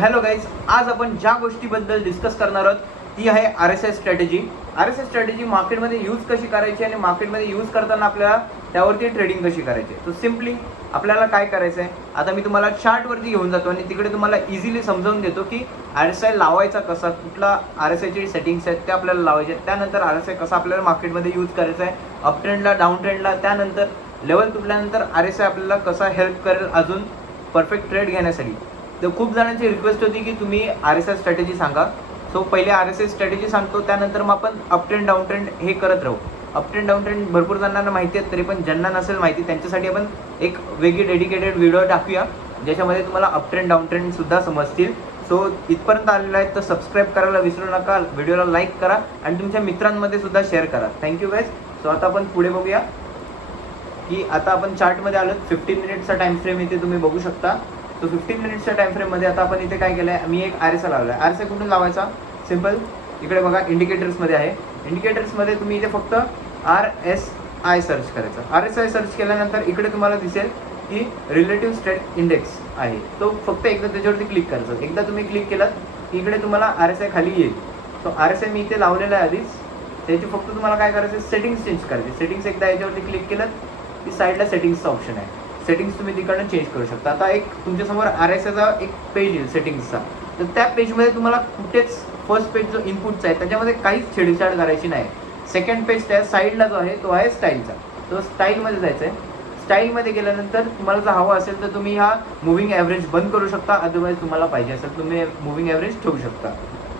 Hello guys, आज आपण ज्या गोष्टीबद्दल डिस्कस करणार आहोत ती आहे RSI स्ट्रॅटेजी. RSI स्ट्रॅटेजी मार्केटमध्ये यूज कशी करायची आणि मार्केटमध्ये यूज करताना आपल्याला त्यावरती ट्रेडिंग कशी करायची. तो सिम्पली आपल्याला काय करायचं आहे, आता मी तुम्हाला चार्टवरती घेऊन जातो आणि तिकडे तुम्हाला इझिली समजावून देतो की RSI लावायचा कसा, कुठला RSIची सेटिंग्स आहेत ते आपल्याला लावायचे, त्यानंतर RSI कसा आपल्याला मार्केटमध्ये यूज करायचा आहे अप ट्रेंडला, डाऊन ट्रेंडला, त्यानंतर लेवल तुटल्यानंतर RSI आपल्याला कसा हेल्प करेल अजून परफेक्ट ट्रेड घेण्यासाठी. तर खूप जणांची रिक्वेस्ट होती की तुम्ही RSI स्ट्रॅटेजी सांगा. सो पहिले RSI स्ट्रॅटेजी सांगतो, त्यानंतर मग आपण अप ट्रेंड डाऊन ट्रेंड हे करत राहू. अप ट्रेंड डाऊन ट्रेंड भरपूर जणांना माहिती आहेत, तरी पण ज्यांना नसेल माहिती त्यांच्यासाठी आपण एक वेगळी डेडिकेटेड व्हिडिओ टाकूया ज्याच्यामध्ये तुम्हाला अप ट्रेंड डाऊन ट्रेंड सुद्धा समजतील. सो इथपर्यंत आलेलं आहे तर सबस्क्राईब करायला विसरू नका, व्हिडिओला लाईक करा आणि तुमच्या मित्रांमध्ये सुद्धा शेअर करा. Thank you guys. सो आता आपण पुढे बघूया की आता आपण चार्टमध्ये आलो. 15 मिनिटचा टाइम फ्रेम इथे तुम्ही बघू शकता. तो 15 मिनिट्सच्या टाइम फ्रेममध्ये आता आपण इथे काय केलं आहे, मी एक RSI लावला आहे. RSI कुठून लावायचा, सिम्पल इकडे बघा इंडिकेटर्समध्ये आहे. इंडिकेटर्समध्ये तुम्ही इथे फक्त RSI सर्च करायचं. RSI सर्च केल्यानंतर इकडे तुम्हाला दिसेल की रिलेटिव्ह स्ट्रेंथ इंडेक्स आहे, तो फक्त एकदा त्याच्यावरती क्लिक करायचं. एकदा तुम्ही क्लिक केलात की इकडे तुम्हाला RSI खाली येईल. सो RSI मी इथे लावलेला आहे आधीच. त्याची फक्त तुम्हाला काय करायचं, सेटिंग्स चेंज करायची. सेटिंग्स एकदा याच्यावरती क्लिक केलं की साईडला सेटिंग्सचा ऑप्शन आहे. सेटिंग्स तुम्ही तिकडनं चेंज करू शकता. आता एक तुमच्यासमोर RSIचा एक पेज येईल सेटिंग्सचा, तर त्या पेजमध्ये तुम्हाला कुठेच फर्स्ट पेज जो इनपुटचा आहे त्याच्यामध्ये काहीच छेडछाड करायची नाही. सेकंड पेज त्या साईडला जो आहे तो आहे स्टाईलचा. तो स्टाईलमध्ये जायचं आहे. स्टाईलमध्ये गेल्यानंतर तुम्हाला जर हवा असेल तर तुम्ही हा मुव्हिंग ॲव्हरेज बंद करू शकता, अदरवाईज तुम्हाला पाहिजे असेल तुम्ही मुव्हिंग ॲव्हरेज ठेवू शकता.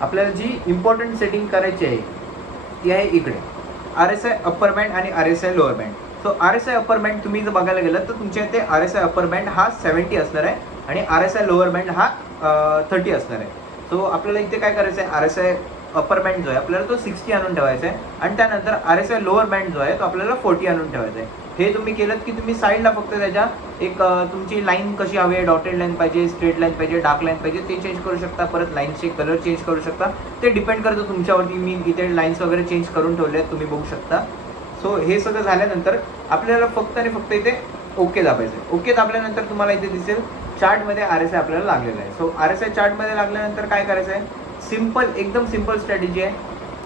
आपल्याला जी इम्पॉर्टंट सेटिंग करायची आहे ती आहे इकडे RSI अप्पर बँड आणि RSI lower band. So RSI upper band तुम्ही जर बघायला गेलं तर तुमच्या इथे RSI अप्पर बँड हा 70 असणार आहे आणि RSI लोअर बँड हा 30 असणार आहे. सो आपल्याला इथे काय करायचं आहे, RSI अप्पर बँड जो आहे आपल्याला तो 60 आणून ठेवायचा आहे आणि त्यानंतर RSI लोअर बँड जो आहे तो आपल्याला 40 आणून ठेवायचा आहे. हे तुम्ही केलं की तुम्ही साईडला फक्त त्याच्या एक तुमची लाईन कशी हवी आहे, डॉटेड लाईन पाहिजे, स्ट्रेट लाईन पाहिजे, डार्क लाईन पाहिजे, ते चेंज करू शकता. परत लाईनचे कलर चेंज करू शकता. ते डिपेंड करतं तुमच्यावरती. मी इथे लाईन्स वगैरे चेंज करून ठेवले आहेत, तुम्ही बघू शकता. सो हे सगळं झाल्यानंतर आपल्याला फक्त आणि फक्त इथे ओके दाबायचं आहे. ओके दाबल्यानंतर तुम्हाला इथे दिसेल चार्टमध्ये RSI आपल्याला लागलेला आहे. सो RSI चार्टमध्ये लागल्यानंतर काय करायचं आहे, सिम्पल एकदम सिम्पल स्ट्रॅटेजी आहे.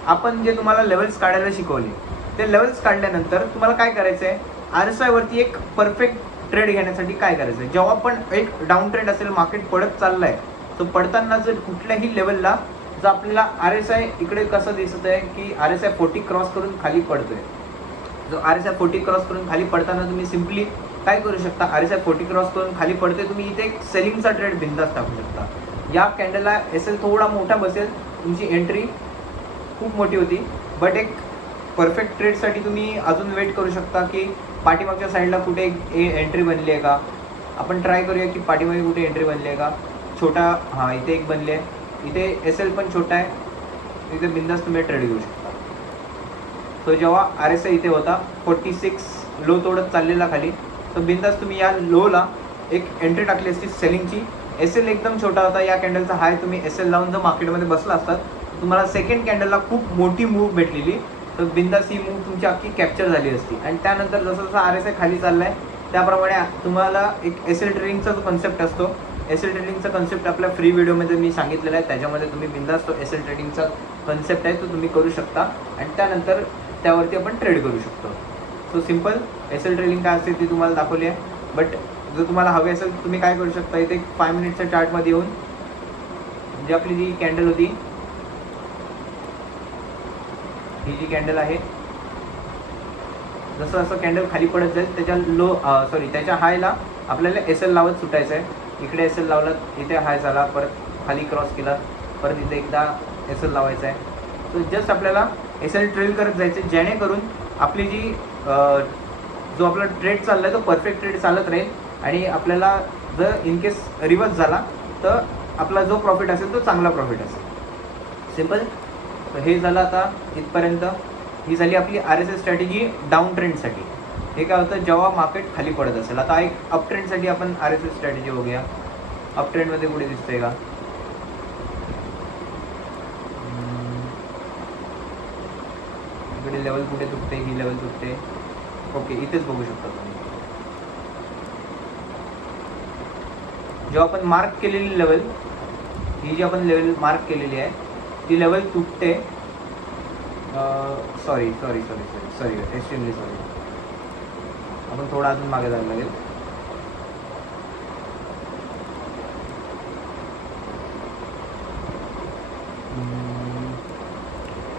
आपण जे तुम्हाला लेवल्स काढायला शिकवले ते लेवल्स काढल्यानंतर तुम्हाला काय करायचं आहे, RSI वरती एक परफेक्ट ट्रेड घेण्यासाठी काय करायचं आहे, जेव्हा पण एक डाऊन ट्रेंड असेल, मार्केट पडत चाललं आहे, तो पडताना जर कुठल्याही लेवलला जर आपल्याला RSI इकडे कसं दिसत आहे की RSI 40 क्रॉस करून खाली पडतोय. जो RSI 40 क्रॉस करून खाली पडताना तुम्ही सिम्पली काय करू शकता, RSI 40 क्रॉस करून खाली पडते, तुम्ही इथे एक सेलिंगचा ट्रेड बिंदास टाकू शकता. या कॅन्डलला SL थोडा मोठा बसेल, तुमची एंट्री खूप मोठी होती, बट एक परफेक्ट ट्रेडसाठी तुम्ही अजून वेट करू शकता की पाठीमागच्या साईडला कुठे एंट्री बनली आहे का. आपण ट्राय करूया की पाठीमागे कुठे एंट्री बनली आहे का. छोटा हां इथे एक बनली आहे, इथे SL पण छोटा आहे, इथे बिंदास तुम्ही ट्रेड घेऊ शकता. सो जेव्हा RSI इथे होता 46 लो तोडत चाललेला खाली, तर बिंदास तुम्ही या लोला एक एंट्री टाकली असती सेलिंगची. SL एकदम छोटा होता, या कॅन्डलचा हाय तुम्ही SL लावून जर मार्केटमध्ये बसला असतात तुम्हाला सेकंड कॅन्डलला खूप मोठी मूव्ह भेटलेली, तर बिंदास ही मूव्ह तुमची अख्खी कॅप्चर झाली असती. आणि त्यानंतर जसं जसं RSI खाली चालला आहे त्याप्रमाणे तुम्हाला एक SL ट्रेडिंगचा जो कन्सेप्ट असतो, SL ट्रेडिंगचा कन्सेप्ट आपल्या फ्री व्हिडिओमध्ये मी सांगितलेला आहे. त्याच्यामध्ये तुम्ही बिंदास तो SL ट्रेडिंगचा कन्सेप्ट आहे तो तुम्ही करू शकता आणि त्यानंतर त्यावरती आपण ट्रेड करू शकतो. सो सिम्पल SL ट्रेडिंग काय असते ती तुम्हाला दाखवली आहे. बट जर तुम्हाला हवे असेल तर तुम्ही काय करू शकता, इथे 5 मिनिटच्या चार्टमध्ये येऊन जी आपली जी कॅन्डल होती, ही जी कॅन्डल आहे, जसं जसं कॅन्डल खाली पडत जाईल त्याच्या त्याच्या हायला आपल्याला SL लावत सुटायचं आहे. इकडे SL लावलं, इथे हाय झाला, परत खाली क्रॉस केला, परत इथे एकदा SL लावायचं आहे. सो जस्ट आपल्याला SL ट्रेल करत जायचं, जेणेकरून आपली जी जो आपला ट्रेड चालला आहे तो परफेक्ट ट्रेड चालत राहील आणि आपल्याला जर इन केस रिव्हर्स झाला तर आपला जो प्रॉफिट असेल तो चांगला प्रॉफिट असेल. सिम्पल. तर हे झालं आता इथपर्यंत. ही झाली आपली RSI स्ट्रॅटेजी डाऊन ट्रेंडसाठी. हे काय होतं जेव्हा मार्केट खाली पडत असेल. आता एक अप ट्रेंडसाठी आपण RSI स्ट्रॅटेजी बघूया. अप ट्रेंडमध्ये कुठे दिसतंय का, इकडे लेवल कुठे तुटते, ही लेवल तुटते. ओके इथेच बघू शकता तुम्ही. जेव्हा आपण मार्क केलेली लेवल ही जी आपण लेवल मार्क केलेली आहे ती लेवल तुटते. Sorry extremely sorry. आपण थोडा अजून मागे जायला लागेल.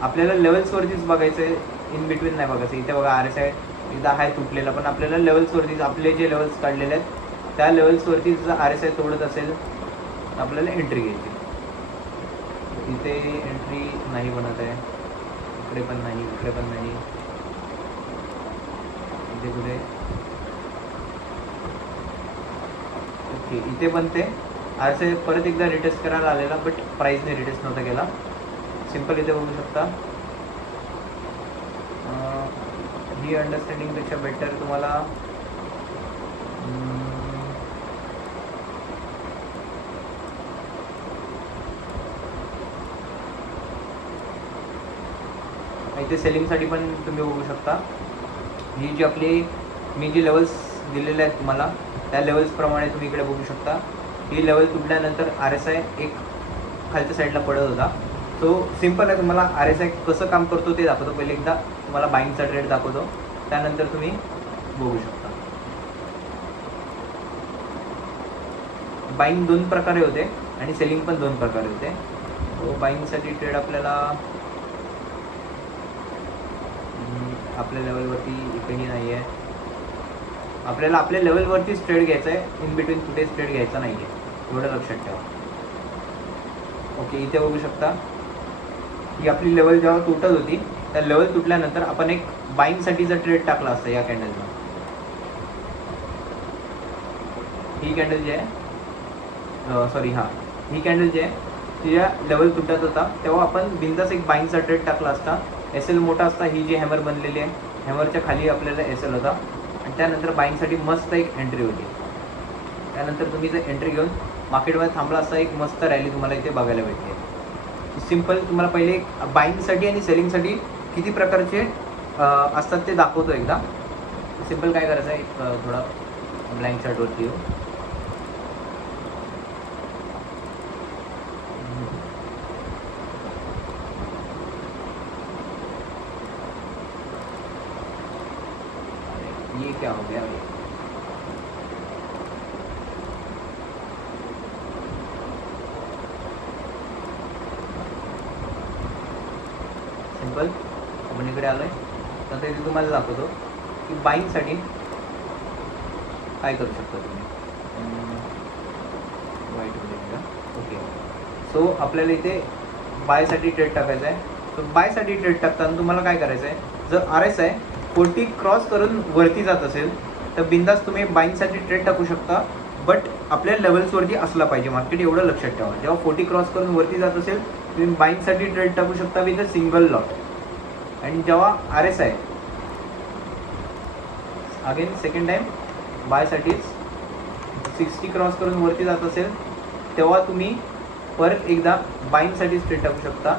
आपल्याला लेवल्सवरतीच बघायचं आहे, इन बिटवीन नाही बघायचं. इथे बघा RSI एकदा हाय तुटलेला, पण आपल्याला लेवल्सवरतीच आपले जे लेवल्स काढलेले आहेत त्या लेवल्सवरती जर RSI तोडत असेल तर आपल्याला एंट्री घ्यायची. इथे एंट्री नाही बनत आहे, इकडे पण नाही, इकडे पण नाही, इथे कुठे. ओके, इथे बनते. RSI परत एकदा रिटेस्ट करायला आलेला, बट प्राईसने रिटेस्ट नव्हता केला. सिम्पल इथे बघू शकता. ही अंडरस्टँडिंगपेक्षा बेटर तुम्हाला इथे सेलिंगसाठी पण तुम्ही बघू शकता. ही जी आपली मी जी लेवल्स दिलेले आहेत तुम्हाला त्या लेवल्सप्रमाणे तुम्ही इकडे बघू शकता. ही लेवल तुटल्यानंतर RSI एक खालच्या साईडला पडत होता. सो सिम्पल आहे, तुम्हाला RSI कसं काम करतो ते दाखवतो. पहिले एकदा तुम्हाला बाईंगचा ट्रेड दाखवतो, त्यानंतर तुम्ही बघू शकता. बाईंग 2 प्रकारे होते आणि सेलिंग पण 2 प्रकारे होते. सो बाईंगसाठी ट्रेड आपल्याला आपल्या लेवलवरती एकही नाही आहे. आपल्याला आपल्या लेवलवरतीच ट्रेड घ्यायचा आहे, इन बिटवीन कुठेच ट्रेड घ्यायचा नाही आहे, एवढं लक्षात ठेवा. ओके, इथे बघू शकता ही आपली लेवल जेव्हा तुटत होती त्या लेवल तुटल्यानंतर आपण एक बाईंगसाठीचा ट्रेड टाकला असता. या कॅन्डलला ही कॅन्डल जी आहे ही कॅन्डल जी आहे तिच्या लेवल तुटत होता तेव्हा आपण बिंदास एक बाईंगचा ट्रेड टाकला असता. SL मोठा असता. ही जी हॅमर बनलेली आहे हॅमरच्या खाली आपल्याला SL होता आणि त्यानंतर बाईंगसाठी मस्त एक एंट्री होती. त्यानंतर तुम्ही जर एंट्री घेऊन मार्केटमध्ये थांबला असता एक मस्त रॅली तुम्हाला इथे बघायला भेटते. सिम्पल तुम्हाला पहिले एक बाईंगसाठी आणि सेलिंगसाठी किती प्रकारचे असतात ते दाखवतो एकदा. सिम्पल काय करायचं आहे, एक थोडा ब्लँक चार्टवरती येऊ. ये क्या हो गया? सिंपल आपण इकडे आलोय. तर इथे तुम्हाला दाखवतो की बाईंगसाठी काय करू शकता तुम्ही. वाईट होईल. ओके, सो आपल्याला इथे बायसाठी ट्रेड टाकायचा आहे. सो बायसाठी ट्रेड टाकताना तुम्हाला काय करायचं आहे, जर RSI 40 क्रॉस करून वरती जात असेल तर बिंदास तुम्ही बाईंगसाठी ट्रेड टाकू शकता, बट आपल्या लेवल्सवरती असला पाहिजे मार्केट, एवढं लक्षात ठेवा. जेव्हा 40 क्रॉस करून वरती जात असेल तुम्ही बाईंगसाठी ट्रेड टाकू शकता विथ अ सिंगल लॉट. आणि जेव्हा RSI अगेन सेकंड टाईम बायसाठीच 60 क्रॉस करून वरती जात असेल तेव्हा तुम्ही परत एकदा बाईंगसाठी ट्रेड टाकू शकता,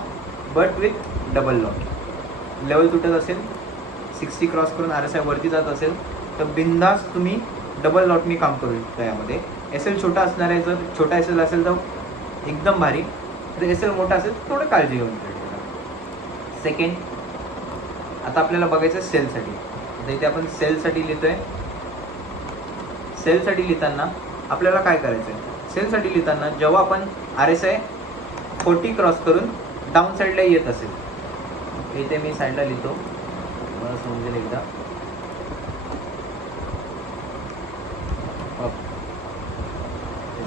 but with double lot. Level तुटत असेल 60 क्रॉस करून RSI वरती जात असेल तर बिंदास तुम्ही डबल लॉटनी काम करू शकता. यामध्ये SL छोटा असणार आहे. जर छोटा SL असेल तर एकदम भारी, जर SL मोठा असेल तर थोडं काळजी घेऊन ट्रेड करा. सेकंड, आता आपल्याला बघायचं सेलसाठी. आता इथे आपण सेलसाठी लिहितोय. सेलसाठी लिहिताना आपल्याला काय करायचं आहे, सेलसाठी लिहिताना जेव्हा आपण RSI 40 क्रॉस करून डाऊन साईडला येत असेल, इथे मी साईडला लिहितो मला समजेल एकदा.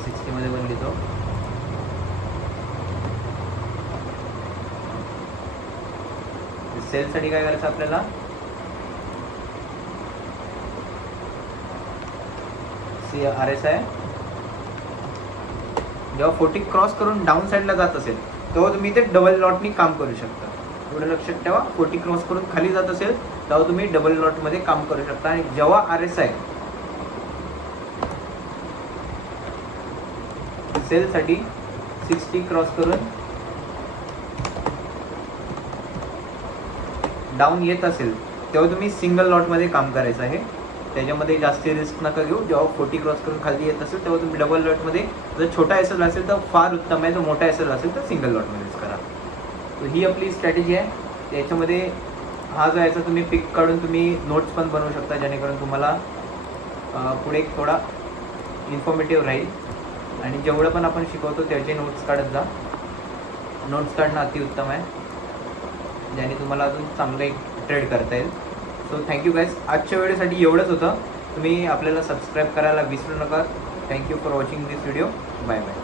60 मध्ये पण लिहितो. सेलसाठी काय करायचं आपल्याला, RSI जेव्हा 40 क्रॉस करून डाऊन साईडला जात असेल तेव्हा तुम्ही इथे डबल लॉटनी काम करू शकता. एवढं लक्षात ठेवा. 40 क्रॉस करून खाली जात असेल तेव्हा तुम्ही डबल लॉटमध्ये काम करू शकता. आणि जेव्हा RSI सेलसाठी 60 क्रॉस करून डाऊन येत असेल तेव्हा तुम्ही सिंगल लॉटमध्ये काम करायचं आहे. त्याच्यामध्ये जास्त रिस्क नका घेऊ. जेव्हा 40 क्रॉस करून खाली येत असेल तेव्हा तुम्ही डबल लॉटमध्ये, जर छोटा एस एल असेल तर फार उत्तम आहे, जर मोठा एस एल असेल तर सिंगल लॉटमध्येच करा. तर ही आपली स्ट्रॅटेजी आहे. त्याच्यामध्ये हा जो याचा तुम्ही पिक काढून तुम्ही नोट्स पण बनवू शकता, जेणेकरून तुम्हाला पुढे थोडा इन्फॉर्मेटिव्ह राहील. आणि जेवढं पण आपण शिकवतो त्याचे नोट्स काढत जा. नोट्स काढणं अतिउत्तम आहे, ज्याने तुम्हाला अजून चांगलं एक ट्रेड करता येईल. So thank you guys. आजच्या वेळेसाठी एवढंच होतं. तुम्ही आपल्याला सबस्क्राईब करायला विसरू नका. Thank you for watching this video. Bye bye.